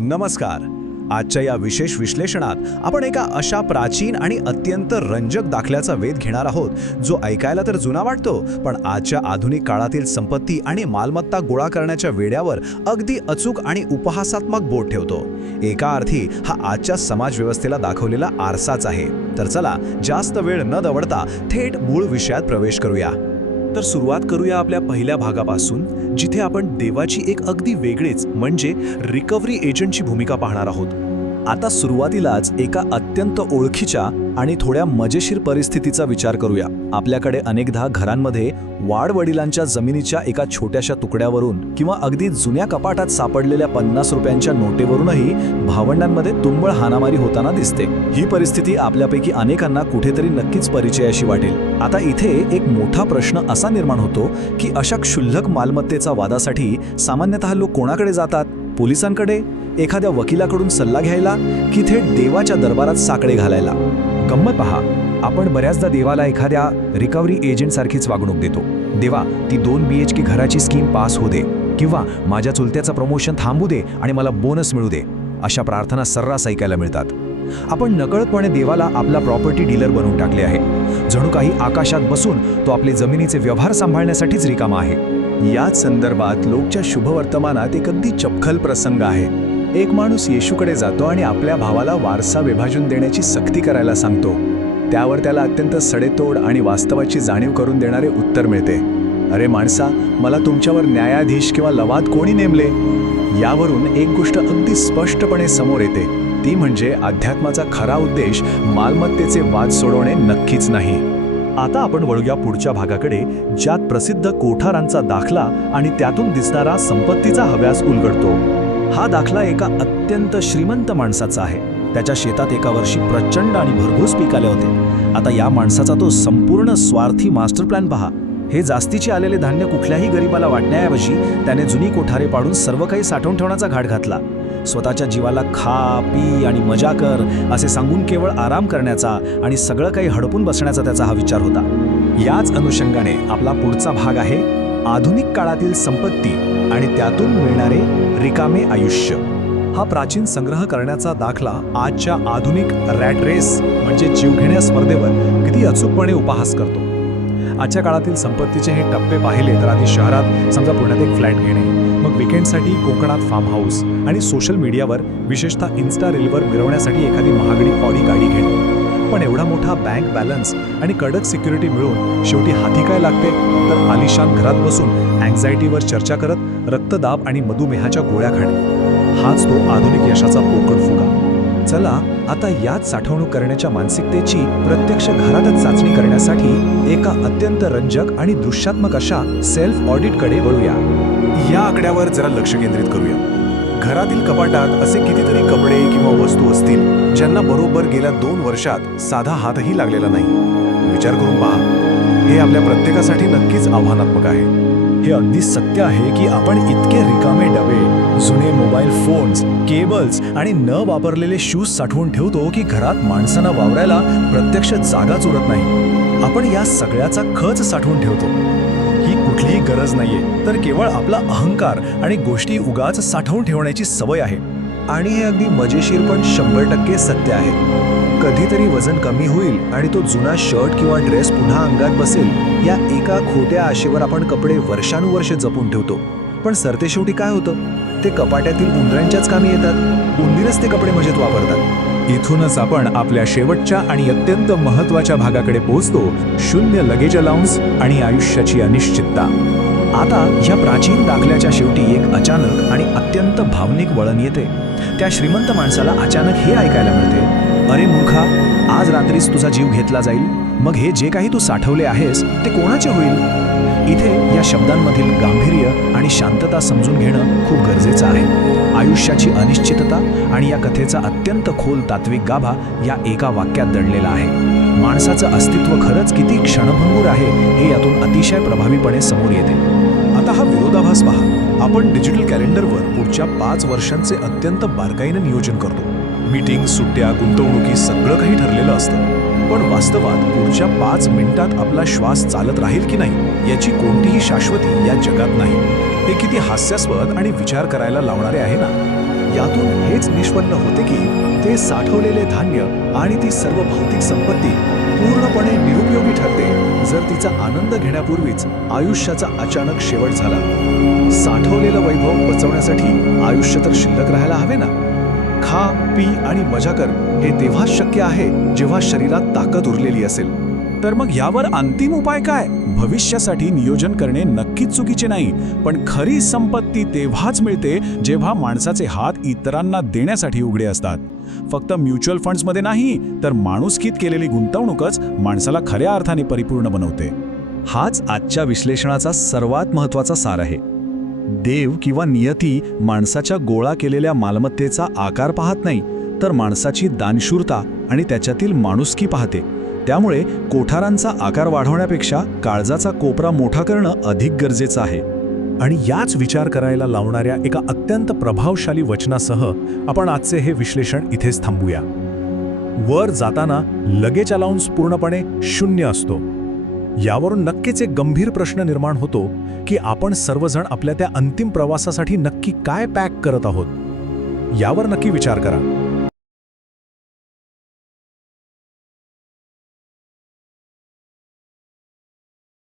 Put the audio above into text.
नमस्कार. आजच्या या विशेष विश्लेषणात आपण एका अशा प्राचीन आणि अत्यंत रंजक दाखल्याचा वेध घेणार आहोत जो ऐकायला तर जुना वाटतो, पण आजच्या आधुनिक काळातील संपत्ती आणि मालमत्ता गोळा करण्याच्या वेड्यावर अगदी अचूक आणि उपहासात्मक बोट ठेवतो. एका अर्थी हा आजच्या समाजव्यवस्थेला दाखवलेला आरसाच आहे. तर चला जास्त वेळ न दवडता थेट मूळ विषयात प्रवेश करूया. तर सुरुवात करूया आपल्या पहिल्या भागापासून, जिथे आपण देवाची एक अगदी वेगळीच म्हणजे रिकव्हरी एजंटची भूमिका पाहणार आहोत. आता सुरुवातीलाच एका अत्यंत ओळखीच्या आणि थोड्या मजेशीर परिस्थितीचा विचार करूया. आपल्याकडे अनेकदा घरांमध्ये वाडवडिलांच्या जमिनीच्या एका छोट्याशा तुकड्यावरून किंवा अगदी जुन्या कपाटात सापडलेल्या 50 रुपयांच्या नोटेवरूनही भावंडांमध्ये तुंबळ हाणामारी होताना दिसते. ही परिस्थिती आपल्यापैकी अनेकांना कुठेतरी नक्कीच परिचयाशी वाटेल. आता इथे एक मोठा प्रश्न असा निर्माण होतो की अशा क्षुल्लक मालमत्तेचा वादासाठी सामान्यतः लोक कोणाकडे जातात? पोलिसांकडे, एखाद्या वकिलाकडून सल्ला घ्यायला, की थेट देवाच्या दरबारात साकडे घालायला? गंमत पहा, आपण बऱ्याचदा देवाला एखाद्या रिकव्हरी एजंटसारखीच वागणूक देतो. देवा, ती 2 BHK घराची स्कीम पास होऊ दे, किंवा माझ्या चुलत्याचं प्रमोशन थांबू दे आणि मला बोनस मिळू दे. अशा प्रार्थना सर्रास ऐकायला मिळतात. आपण नकळतपणे देवाला आपला प्रॉपर्टी डीलर बनवून टाकले आहे. जणू काही आकाशात बसून तो आपले जमिनीचे व्यवहार सांभाळण्यासाठीच रिकामा आहे. याच संदर्भात लोकच्या शुभवर्तमानात एक अगदी चपखल प्रसंग आहे. एक माणूस येशूकडे जातो आणि आपल्या भावाला वारसा विभाजून देण्याची सक्ती करायला सांगतो. त्यावर त्याला अत्यंत सडेतोड आणि वास्तवाची जाणीव करून देणारे उत्तर मिळते. अरे माणसा, मला तुमच्यावर न्यायाधीश किंवा लवाद कोणी नेमले? यावरून एक गोष्ट अगदी स्पष्टपणे समोर येते, ती म्हणजे अध्यात्माचा खरा उद्देश मालमत्तेचे वाद सोडवणे नक्कीच नाही. आता आपण वळूया पुढच्या भागाकडे, ज्यात प्रसिद्ध कोठारांचा दाखला आणि त्यातून दिसणारा संपत्तीचा हव्यास उलगडतो. हा दाखला एका अत्यंत श्रीमंत माणसाचा आहे. त्याच्या शेतात एका वर्षी प्रचंड आणि भरघोस पीक आले होते. आता या माणसाचा तो संपूर्ण स्वार्थी मास्टर प्लॅन पहा. हे जास्तीचे आलेले धान्य कुठल्याही गरिबाला वाटण्याऐवजी त्याने जुनी कोठारे पाडून सर्व काही साठवून ठेवण्याचा घाट घातला. स्वतःच्या जीवाला खा, पी आणि मजा कर असे सांगून केवळ आराम करण्याचा आणि सगळं काही हडपून बसण्याचा त्याचा हा विचार होता. याच अनुषंगाने आपला पुढचा भाग आहे आधुनिक काळातील संपत्ती आणि त्यातून मिळणारे रिकामे आयुष्य. हा प्राचीन संग्रह करण्याचा दाखला आजच्या आधुनिक रॅट रेस म्हणजे जीवघेण्या स्पर्धेवर किती अचूकपणे उपहास करतो. आजच्या काळातील संपत्तीचे हे टप्पे पाहिले तर आधी शहरात समजा पुण्यात एक फ्लॅट घेणे, मग विकेंडसाठी कोकणात फार्म हाऊस आणि सोशल मीडियावर विशेषतः इन्स्टा रीलवर मिरवण्यासाठी एखादी महागडी ऑडी गाडी घेणे. पण एवढा मोठा बँक बॅलन्स आणि कडक सिक्युरिटी मिळून शेवटी हाती काय लागते? तर आलिशान घरात बसून अँक्झायटीवर चर्चा करत रक्तदाब आणि मधुमेहाच्या गोळ्या खाणे. हाच तो आधुनिक यशाचा पोकळ फुगा. चला आता याच साठवणूक करण्याच्या मानसिकतेची प्रत्यक्ष घरातच चाचणी करण्यासाठी एका अत्यंत रंजक आणि दृश्यात्मक अशा सेल्फ ऑडिटकडे वळूया. या आकड्यावर जरा लक्ष केंद्रित करूया. घरातील कपाटात असे कितीतरी कपडे किंवा वस्तू असतील ज्यांना बरोबर गेल्या 2 वर्षात साधा हातही लागलेला नाही. विचार करून पहा, हे आपल्या प्रत्येकासाठी नक्कीच आव्हानात्मक आहे. हे अगदी सत्य आहे की आपण इतके रिकामे डबे, जुने मोबाईल फोन्स, केबल्स आणि न वापरलेले शूज साठवून ठेवतो की घरात माणसांना वावरायला प्रत्यक्ष जागाच उरत नाही. आपण या सगळ्याचा खच साठवून ठेवतो. ही कुठलीही गरज नाहीये, तर केवळ आपला अहंकार आणि गोष्टी उगाच साठवून ठेवण्याची सवय आहे. आणि हे अगदी मजेशीर पण 100% सत्य आहे. कधीतरी वजन कमी होईल आणि तो जुना शर्ट किंवा ड्रेस पुन्हा अंगात बसेल या एका खोट्या आशेवर आपण कपडे वर्षानुवर्षे जपून ठेवतो. पण सरतेशेवटी काय होतं? ते कपाट्यातील उंदरांच्याच कामी येतात. उंदीरच ते कपडे मजेत वापरतात. इथूनच आपण आपल्या शेवटच्या आणि अत्यंत महत्त्वाच्या भागाकडे पोहोचतो, शून्य लगेज अलाउन्स आणि आयुष्याची अनिश्चितता. आता या प्राचीन दाखल्याच्या शेवटी एक अचानक आणि अत्यंत भावनिक वळण येते. त्या श्रीमंत माणसाला अचानक हे ऐकायला मिळते, अरे मूर्खा, आज रात्रीच तुझा जीव घेतला जाईल. मग हे जे काही तू साठवले आहेस ते कोणाचे होईल? इथे या शब्दांमधील गांभीर्य आणि शांतता समजून घेणं खूप गरजेचं आहे. आयुष्याची अनिश्चितता आणि या कथेचा अत्यंत खोल तात्विक गाभा या एका वाक्यात दडलेला आहे. माणसाचं अस्तित्व खरंच किती क्षणभंगूर आहे हे यातून अतिशय प्रभावीपणे समोर येते. आता हा विरोधाभास पहा. आपण डिजिटल कॅलेंडरवर पुढच्या 5 वर्षांचे अत्यंत बारकाईनं नियोजन करतो. मीटिंग, सुट्ट्या, गुंतवणुकी सगळं काही ठरलेलं असतं. पण वास्तवात पुढच्या 5 मिनिटात आपला श्वास चालत राहील की नाही याची कोणतीही शाश्वती या जगात नाही. हे किती हास्यास्पद आणि विचार करायला लावणारे आहे ना. यातून हेच निष्पन्न होते की ते साठवलेले धान्य आणि ती सर्व भौतिक संपत्ती पूर्णपणे निरुपयोगी ठरते जर तिचा आनंद घेण्यापूर्वीच आयुष्याचा अचानक शेवट झाला. साठवलेलं वैभव पचवण्यासाठी आयुष्य तर शिल्लक राहायला हवे ना. खा, पी आणि मजा कर हे तेव्हाच शक्य आहे जेव्हा शरीरात ताकद उरलेली असेल. तर मग यावर अंतिम उपाय काय? भविष्यासाठी नियोजन करणे नक्कीच चुकीचे नाही, पण खरी संपत्ती तेव्हाच मिळते जेव्हा माणसाचे हात इतरांना देण्यासाठी उघडे असतात. फक्त म्युच्युअल फंड्समध्ये नाही, तर माणुसकीत केलेली गुंतवणूकच माणसाला खऱ्या अर्थाने परिपूर्ण बनवते. हाच आजच्या विश्लेषणाचा सर्वात महत्त्वाचा सार आहे. देव किंवा नियती माणसाच्या गोळा केलेल्या मालमत्तेचा आकार पाहत नाही, तर माणसाची दानशूरता आणि त्याच्यातील माणुसकी पाहते. त्यामुळे कोठारांचा आकार वाढवण्यापेक्षा काळजाचा कोपरा मोठा करणं अधिक गरजेचं आहे. आणि याच विचार करायला लावणाऱ्या एका अत्यंत प्रभावशाली वचनासह आपण आजचे हे विश्लेषण इथेच थांबूया. वर जाताना लगेच अलाउन्स पूर्णपणे 0 असतो. यावरून नक्कीच एक गंभीर प्रश्न निर्माण होतो की आपण सर्वजण आपल्या त्या अंतिम प्रवासासाठी नक्की काय पॅक करत आहोत. यावर नक्की विचार करा.